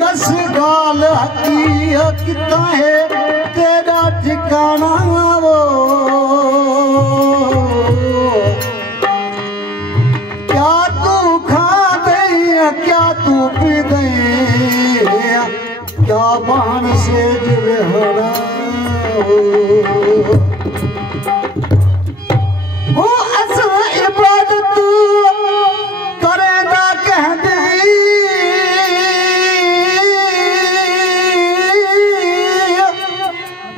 दस गाल कितना है तेरा ठिकाना वो क्या तू खा दे क्या तू पी दे क्या बाण से जिहड़ा वो असा इबादत करेगा कह दे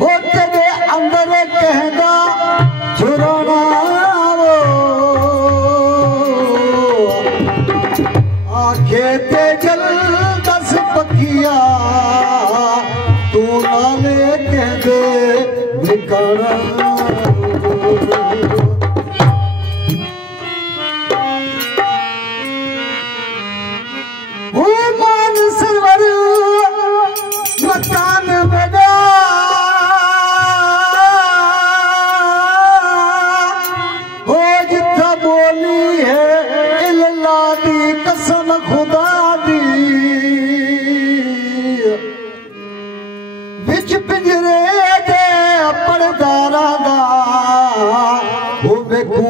वो तेरे अंदर कहगा छुराना वो आंखें ते जल दस पखिया तू नाले कह दे निकाना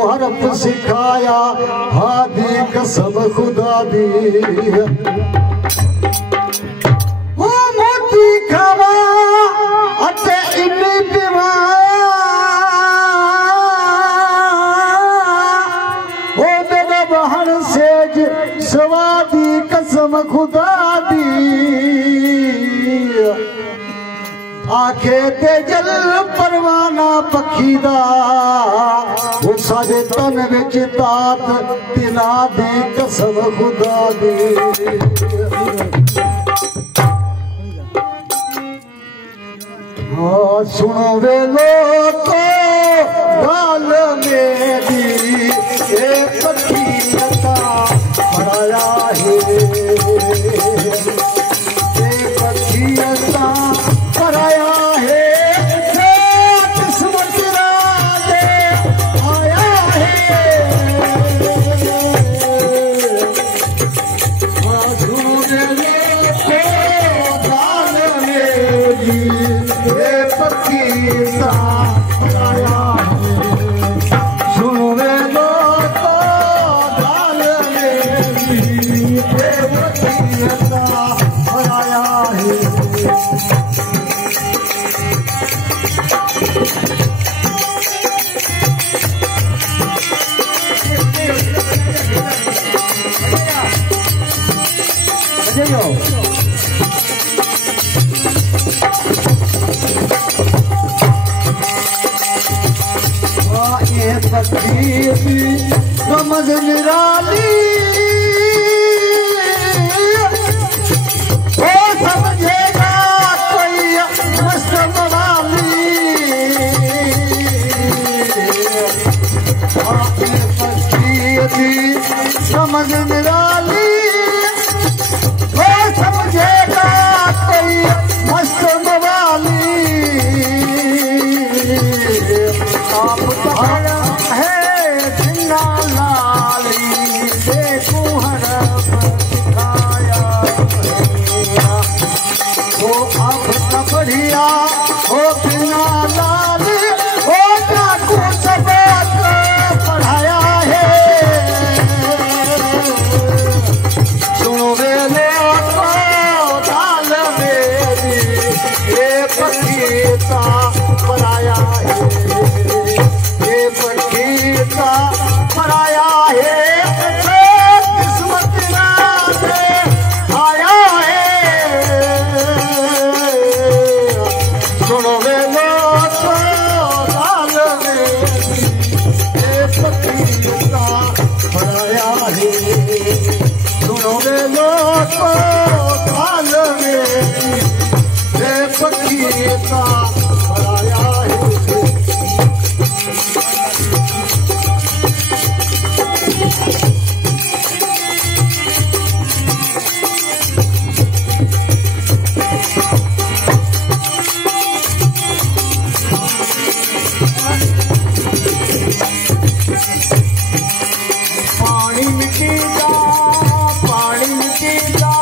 हरफ सिखाया हादी कसम खुदा दी वो मोती खावा अते इन्नी पिवा वो मेरा बहन सेज सवादी कसम खुदा दी आखे ते जल परवाना पखीदा वो सारे तन विच तात तिला दी कसम खुदा दी हाँ सुनो वे लोको गाल मेरी ए पखीदा पराया है ए पखीदा पराया है किस्मत राजे आया है आधूरे को गाल मेरी ये पखीदा पराया है सुनो वे लोको गाल मेरी ये पखीदा पराया है समझ निराली वो समझेगा कोई मस्त मवाली समझ निराली वो समझेगा कोई मस्त मवाली आप तो है जिन्ना लाली देखू हरफ सिखाया वो अब का बढ़िया हो बिना लाली वो डाकू सबक पढ़ाया है सुनो वेले को दाल मेरी ये पखीदा पराया है ये पखीदा पराया है किस्मत राजे आया है सुनो वे लोको दाल मेरी ये पखीदा पराया है सुनो वे लोको दाल मेरी ये पखीदा पराया है पानी मिटी जा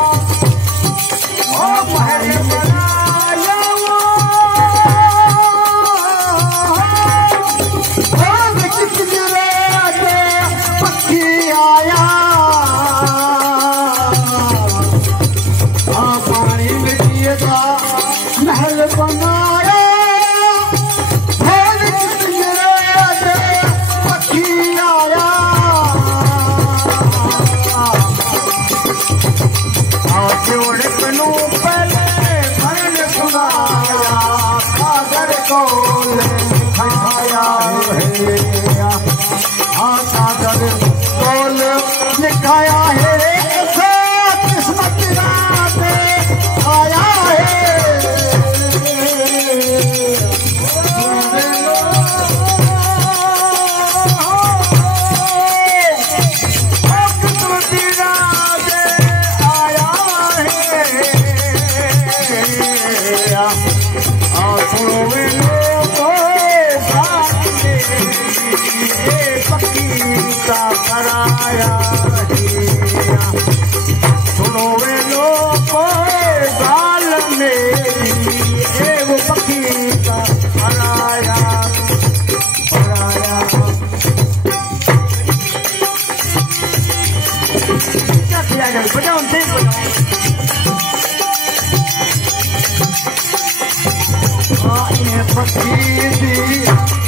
बजाओ तेज बजाओ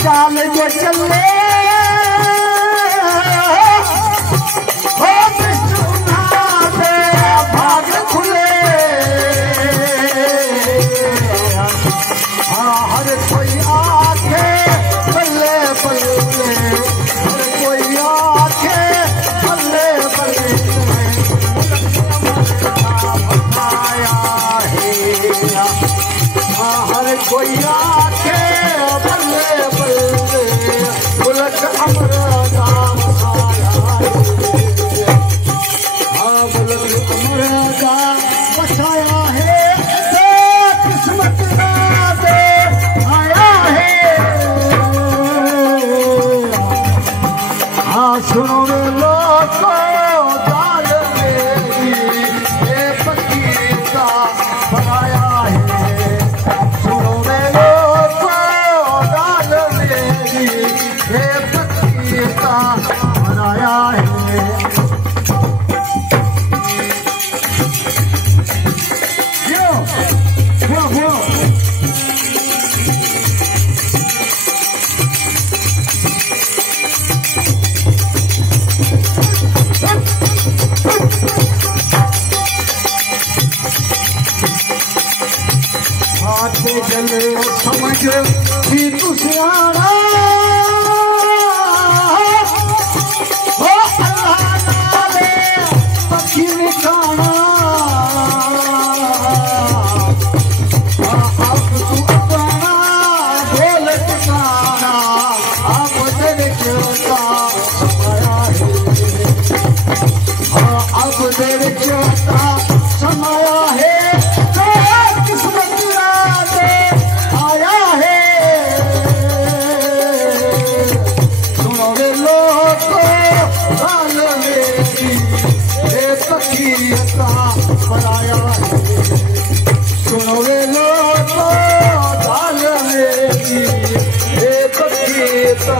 चाल जो चले हो भाग खुले हर कोई आखे बल्ले बल्ले हर कोई आखे बल्ले बल्ले हर कोई आखे बल्ले बल्ले मुल्क अमर नाम आया मुल्क अमर का बसाया है किस्मत दे आया है हाँ सुनो रे लोगो दाल मेरी ये पकीता बनाया है सुनो रे लोगो दाल मेरी ये पकीता बनाया है जले समझ कि तू सियारा हो अल्लाह नाले पक्षी निकाना अब तू अपना बोल टिकाना अब तेरे चोता समाया है अब तेरे चोता समाया है सुनो रे लोगो दाल मेरी एक गीता